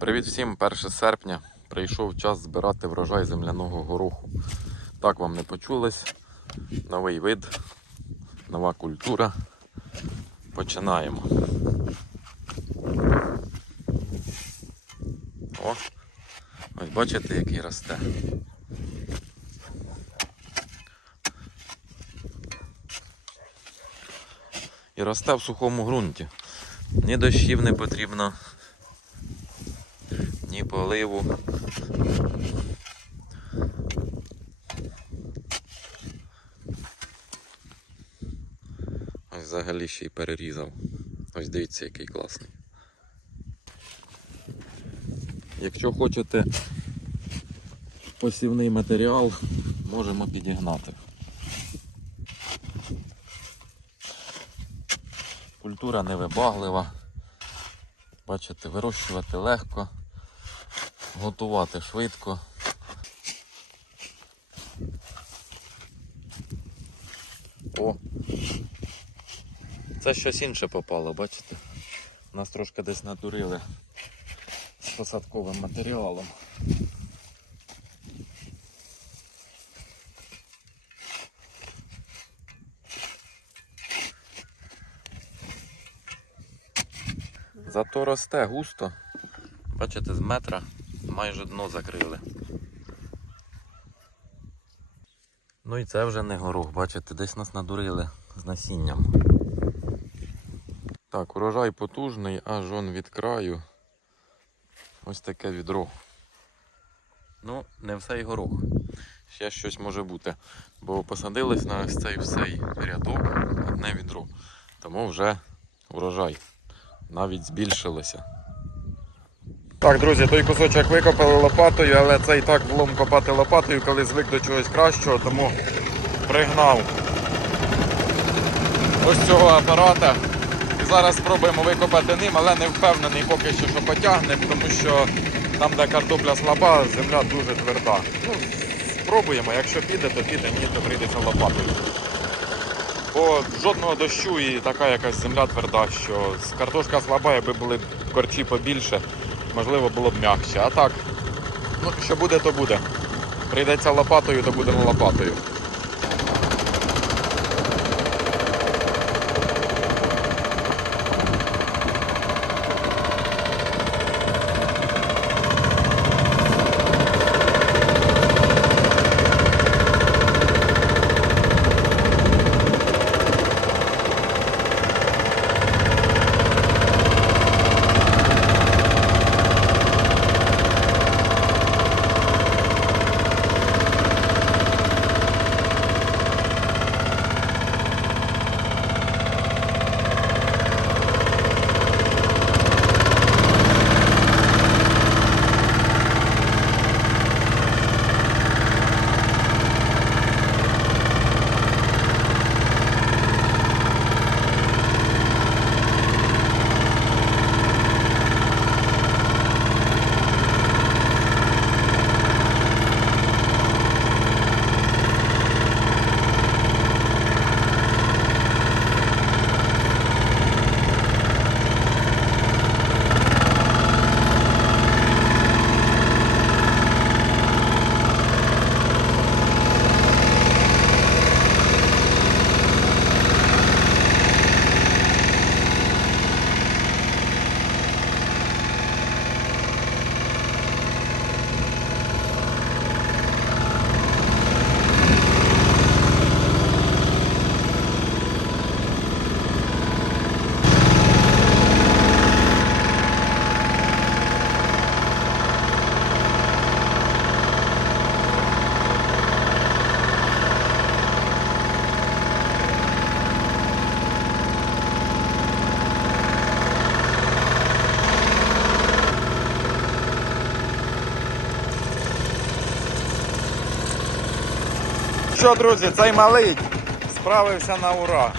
Привіт всім! 1 серпня прийшов час збирати врожай земляного гороху. Так вам не почулось. Новий вид, нова культура. Починаємо. О, ось бачите, який росте. І росте в сухому ґрунті. Ні дощів не потрібно, ні поливу. Ось взагалі ще й перерізав. Ось дивіться, який класний. Якщо хочете посівний матеріал, можемо підігнати. Культура невибаглива. Бачите, вирощувати легко, готувати швидко. О! Це щось інше попало, бачите? Нас трошки десь надурили з посадковим матеріалом. Зато росте густо. Бачите, з метра майже дно закрили. Ну і це вже не горох, бачите, десь нас надурили з насінням. Так, урожай потужний, аж он від краю. Ось таке відро. Ну, не все й горох. Ще щось може бути. Бо посадились на ось цей всей рядок одне відро. Тому вже урожай навіть збільшилося. Так, друзі, той кусочок викопали лопатою, але це і так влом копати лопатою, коли звик до чогось кращого, тому пригнав ось цього апарата. І зараз спробуємо викопати ним, але не впевнений поки що, що потягне, тому що там, де картопля слаба, земля дуже тверда. Ну, спробуємо, якщо піде, то піде, ні, то прийдеться лопатою. Бо жодного дощу і така якась земля тверда, що картошка слаба, якби були корчі побільше, можливо було б м'якше. А так, ну що буде, то буде. Прийдеться лопатою, то будемо лопатою. Що, друзі, цей малий справився на ура.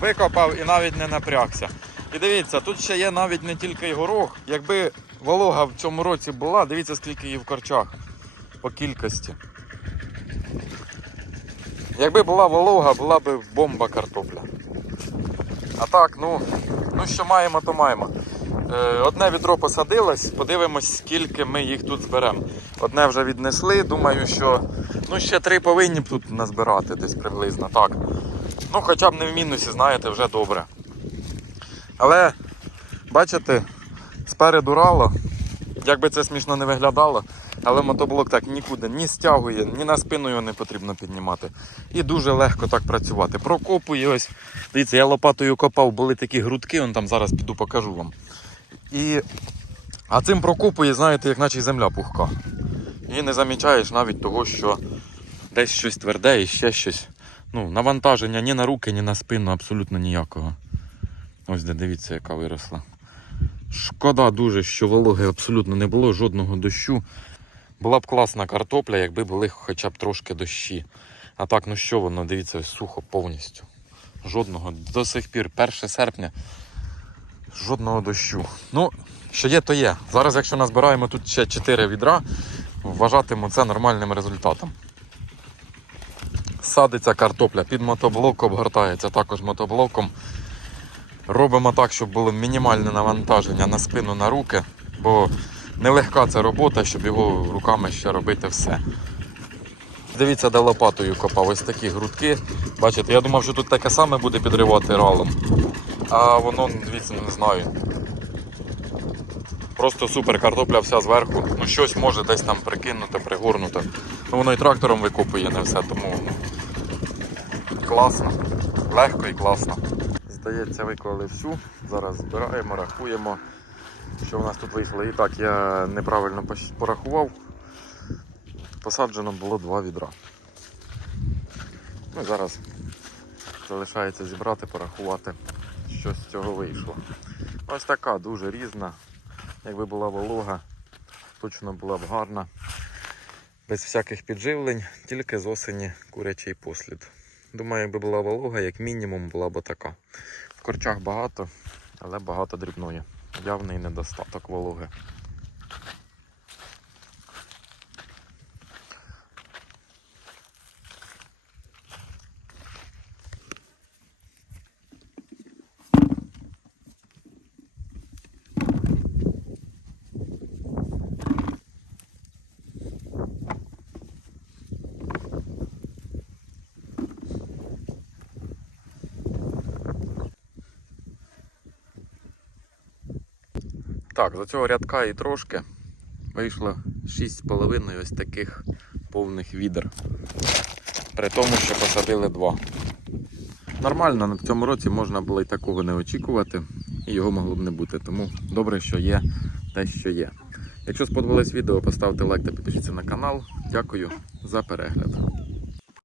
Викопав і навіть не напрягся. І дивіться, тут ще є навіть не тільки й горох. Якби волога в цьому році була, дивіться, скільки її в корчах по кількості. Якби була волога, була б бомба картопля. А так, ну, ну що маємо, то маємо. Е, Одне відро посадилось, подивимось, скільки ми їх тут зберемо. Одне вже віднесли, думаю, що ну, ще три повинні б тут назбирати десь приблизно. Так. Ну, хоча б не в мінусі, знаєте, вже добре. Але, бачите, спереду рало, як би це смішно не виглядало, але мотоблок так нікуди ні стягує, ні на спину його не потрібно піднімати. І дуже легко так працювати. Прокопує ось. Дивіться, я лопатою копав, були такі грудки, он там зараз піду покажу вам. І... А цим прокопує, знаєте, як наче земля пухка. І не замічаєш навіть того, що десь щось тверде і ще щось. Ну, навантаження ні на руки, ні на спину абсолютно ніякого. Ось де дивіться, яка виросла. Шкода дуже, що вологи абсолютно не було, жодного дощу. Була б класна картопля, якби були хоча б трошки дощі. А так, ну що воно, дивіться, сухо повністю. Жодного. До сих пір, 1 серпня, жодного дощу. Ну, що є, то є. Зараз, якщо назбираємо тут ще 4 відра, вважатиму це нормальним результатом. Садиться картопля під мотоблок, обгортається також мотоблоком. Робимо так, щоб було мінімальне навантаження на спину, на руки, бо нелегка ця робота, щоб його руками ще робити все. Дивіться, де лопатою копав ось такі грудки. Бачите, я думав, що тут таке саме буде підривати ралом. А воно, дивіться, не знаю. Просто супер, картопля вся зверху. Ну щось може десь там прикинути, пригорнути. Ну воно і трактором викопує не все, тому ну, класно. Легко і класно. Здається, виклали всю. Зараз збираємо, рахуємо, що в нас тут вийшло. І так, я неправильно порахував. Посаджено було два відра. Ну, зараз залишається зібрати, порахувати, що з цього вийшло. Ось така дуже різна. Якби була волога, точно була б гарна. Без всяких підживлень, тільки з осені курячий послід. Думаю, якби була волога, як мінімум була б така. В корчах багато, але багато дрібної. Явний недостаток вологи. Так, з цього рядка і трошки вийшло 6,5 ось таких повних відер. При тому, що посадили два. Нормально, на цьому році можна було і такого не очікувати, і його могло б не бути. Тому добре, що є те, що є. Якщо сподобалось відео, поставте лайк та підпишіться на канал. Дякую за перегляд.